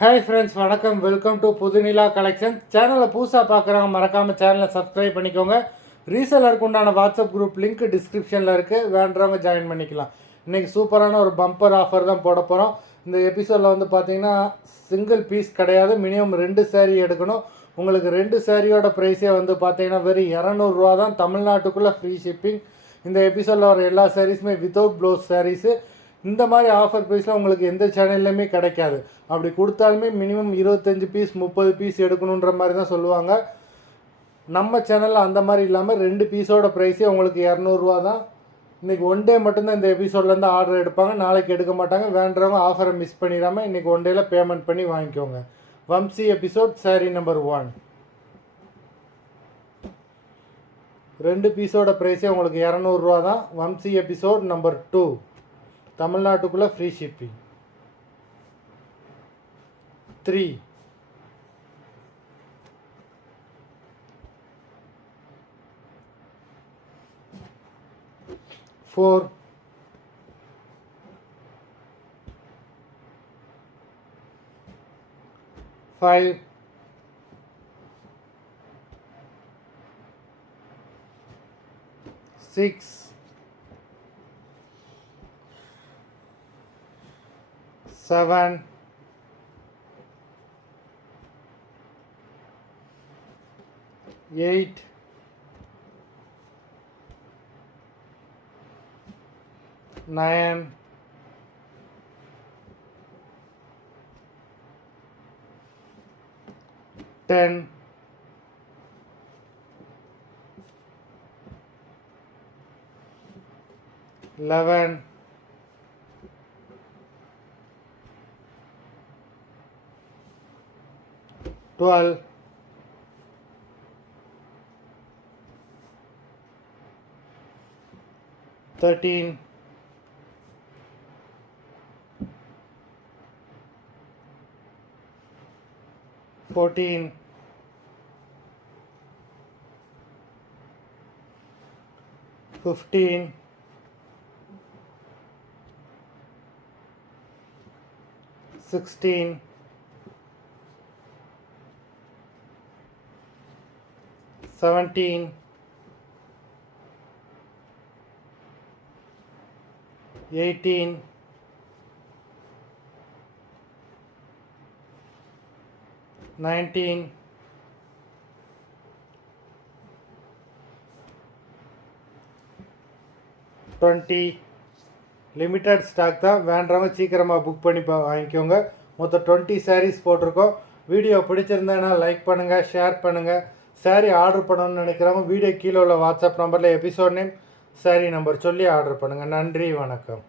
Hi friends, வணக்கம். Welcome to Pudhunila collection. சேனலை புதுசாக பார்க்குறவங்க மறக்காமல் சேனலை சப்ஸ்கிரைப் பண்ணிக்கோங்க. ரீசெலருக்கு உண்டான வாட்ஸ்அப் குரூப் லிங்க் டிஸ்கிரிப்ஷனில் இருக்குது, வேண்டுறவங்க ஜாயின் பண்ணிக்கலாம். இன்றைக்கி சூப்பரான ஒரு பம்பர் ஆஃபர் தான் போட போகிறோம். இந்த எபிசோடில் வந்து பார்த்திங்கன்னா சிங்கிள் பீஸ் கிடையாது, மினிமம் 2 சேரீ எடுக்கணும். உங்களுக்கு 2 சேரீயோட ப்ரைஸே வந்து பார்த்திங்கன்னா வெறும் 200 தான், தமிழ்நாட்டுக்குள்ளே ஃப்ரீ ஷிப்பிங். இந்த எபிசோடில் வர எல்லா சாரீஸுமே வித்தவுட் ப்ளவுஸ் சாரீஸு. இந்த மாதிரி ஆஃபர் ப்ரைஸில் உங்களுக்கு எந்த சேனல்லையுமே கிடைக்காது. அப்படி கொடுத்தாலுமே மினிமம் 25 பீஸ் 30 பீஸ் எடுக்கணுன்ற மாதிரி தான் சொல்லுவாங்க. நம்ம சேனலில் அந்த மாதிரி இல்லாமல் 2 பீஸோட ப்ரைஸே உங்களுக்கு 200 தான். இன்றைக்கி ஒன் டே மட்டும்தான் இந்த எபிசோட்லேருந்து ஆர்டர் எடுப்பாங்க, நாளைக்கு எடுக்க மாட்டாங்க. வேண்டுறவங்க ஆஃபரை மிஸ் பண்ணிடாமல் இன்றைக்கி ஒன் டேயில் பேமெண்ட் பண்ணி வாங்கிக்கோங்க. Vamsi episode sari number 1. 2 பீஸோட ப்ரைஸே உங்களுக்கு 200 தான். வம்சி எபிசோட் நம்பர் 2, தமிழ்நாட்டுக்குள்ளே ஃப்ரீ ஷிப்பிங். 3, 4, 5, 6, 7, 8, 9, 10, 11, 12, 13, 14, 15, 16, 17, 18, 19, 20. லிமிட்டட் ஸ்டாக் தான், வேண்டவங்க சீக்கிரமாக புக் பண்ணி வாங்கிக்கோங்க. மொத்தம் 20 சாரீஸ் போட்டிருக்கோம். வீடியோ பிடிச்சிருந்தேன்னா லைக் பண்ணுங்கள், ஷேர் பண்ணுங்கள். சாரீ ஆர்டர் பண்ணணும்னு நினைக்கிறவங்க வீடியோ கீழே உள்ள வாட்ஸ்அப் நம்பரில் எபிசோட் நேம், சாரீ நம்பர் சொல்லி ஆர்டர் பண்ணுங்கள். நன்றி, வணக்கம்.